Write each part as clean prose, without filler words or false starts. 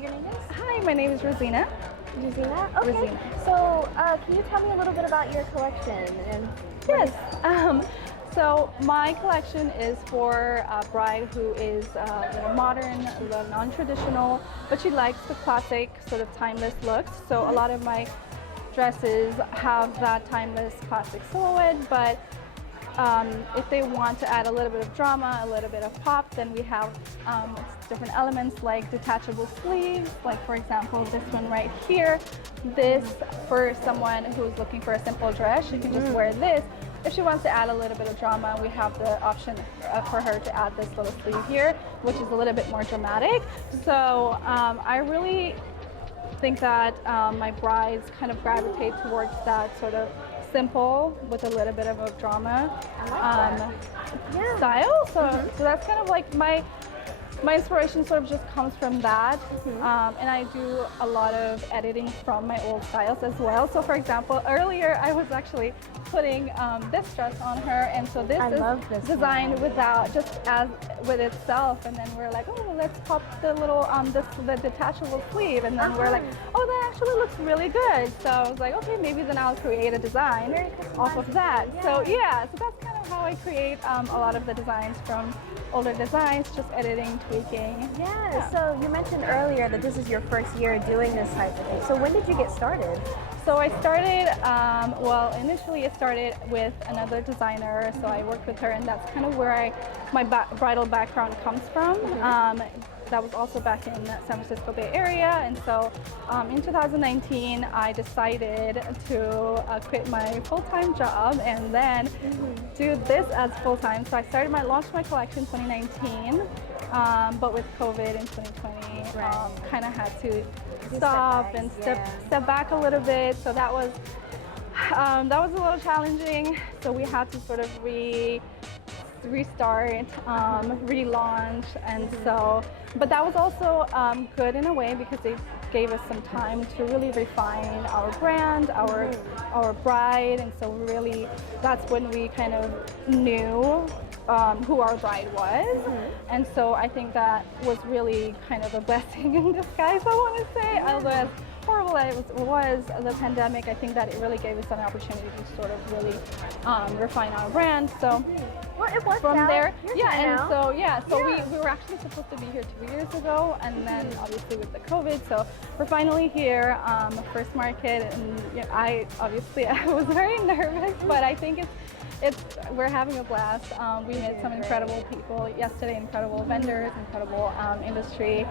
what your name is? Hi, my name is Rosina. Rosina? Okay. Rosina. So, can you tell me a little bit about your collection? And Yes. So my collection is for a bride who is modern, non-traditional, but she likes the classic, sort of timeless looks. So a lot of my dresses have that timeless classic silhouette, but if they want to add a little bit of drama, a little bit of pop, then we have different elements like detachable sleeves, like for example this one right here. This, for someone who's looking for a simple dress, she can just wear this. If she wants to add a little bit of drama, we have the option for her to add this little sleeve here, which is a little bit more dramatic. So I really think that my brides kind of gravitate towards that sort of simple with a little bit of a drama style. So that's kind of like my inspiration sort of just comes from that. And I do a lot of editing from my old styles as well. So for example, earlier I was actually putting this dress on her, and so this is designed without, just as with itself, and then we're like, oh, let's pop the little the detachable sleeve, and then we're like, oh, that actually looks really good. So I was like, okay, maybe then I'll create a design off of that. So yeah, so that's kind of how I create a lot of the designs from older designs, just editing, tweaking. Yeah, so you mentioned earlier that this is your first year doing this type of thing. So when did you get started? So I started, well, initially it started with another designer, so I worked with her, and that's kind of where my bridal background comes from. That was also back in San Francisco Bay Area, and so in 2019 I decided to quit my full-time job and then do this as full-time. So I launched my collection in 2019, but with COVID in 2020, kind of had to stop and step back a little bit. So that was a little challenging. So we had to sort of restart, relaunch, and so, but that was also good in a way because it gave us some time to really refine our brand, our bride, and so really that's when we kind of knew who our bride was. And so I think that was really kind of a blessing in disguise, I want to say. Although as horrible as it was the pandemic, I think that it really gave us an opportunity to sort of really refine our brand. So well, it was from there, so we were actually supposed to be here 2 years ago, and then obviously with the COVID, so we're finally here, first market, and I was very nervous, but I think we're having a blast. We met some incredible people yesterday, incredible vendors, incredible industry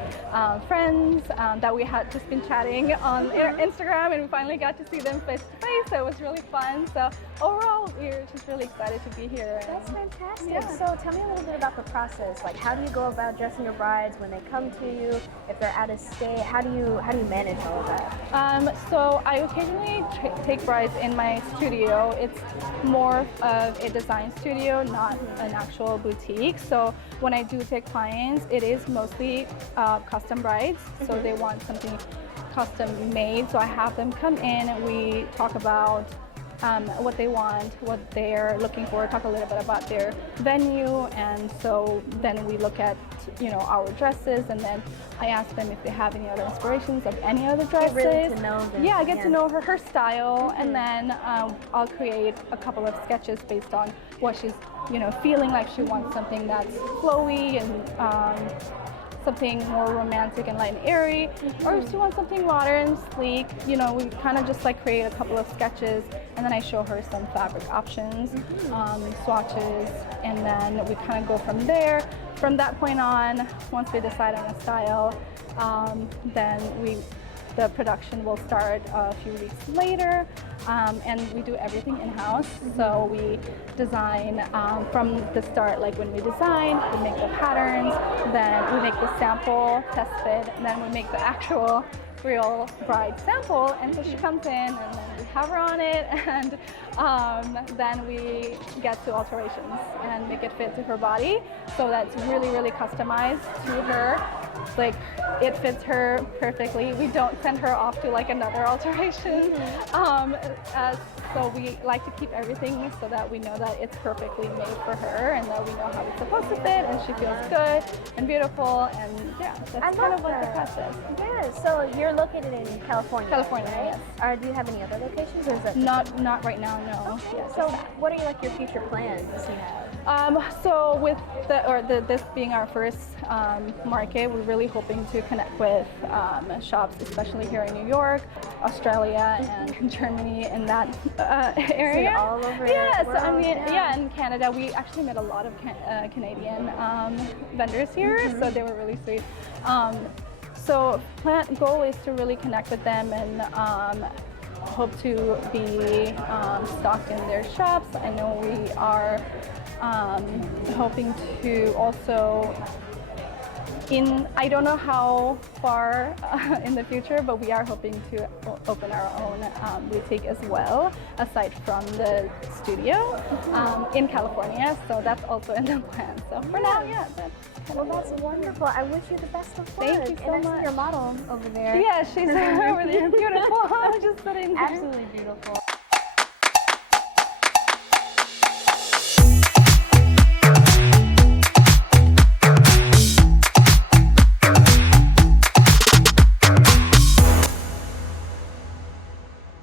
friends that we had just been chatting on Instagram, and we finally got to see them face to face, so it was really fun. So overall, we're just really excited to be here. That's fantastic. Yeah. So tell me a little bit about the process. Like, how do you go about dressing your brides when they come to you? If they're out of state, how do you manage all of that? So I occasionally take brides in my studio. It's more of a design studio, not an actual boutique. So when I do take clients, it is mostly custom brides. So they want something custom made. So I have them come in and we talk about what they want, what they're looking for, talk a little bit about their venue, and so then we look at our dresses, and then I ask them if they have any other inspirations of any other dresses. Get really to know them. Yeah, get to know her style, and then I'll create a couple of sketches based on what she's feeling like. She wants something that's flowy and something more romantic and light and airy, or if she wants something modern, sleek, we kind of just like create a couple of sketches, and then I show her some fabric options, swatches, and then we kind of go from there. From that point on, once we decide on a style, then the production will start a few weeks later, and we do everything in-house. So we design from the start, like when we design, we make the patterns, then we make the sample, test fit, and then we make the actual real bride sample, and so she comes in, and then we have her on it, and then we get to alterations and make it fit to her body, so that's really, really customized to her. Like, it fits her perfectly. We don't send her off to like another alteration So we like to keep everything so that we know that it's perfectly made for her and that we know how it's supposed to fit and she feels good and beautiful, and yeah, that's kind of what the process. Yeah, so you're located in California. California, right? yes. Or do you have any other locations, or is that Not right now, no. Okay, Yes, so just that. what are like your future plans you have? So with this being our first market, we're really hoping to connect with shops, especially here in New York, Australia, and Germany, and that area. So all over yeah, the so I world, mean, yeah. in Canada, we actually met a lot of Canadian vendors here, so they were really sweet. So goal is to really connect with them and hope to be stocked in their shops. I know we are hoping to also I don't know how far in the future, but we are hoping to open our own boutique as well, aside from the studio in California. So that's also in the plan. So for now, yeah. That's wonderful. I wish you the best of luck. Thank you so and I see much. your model over there. Yeah, she's over there, beautiful. Just sitting there. Absolutely beautiful.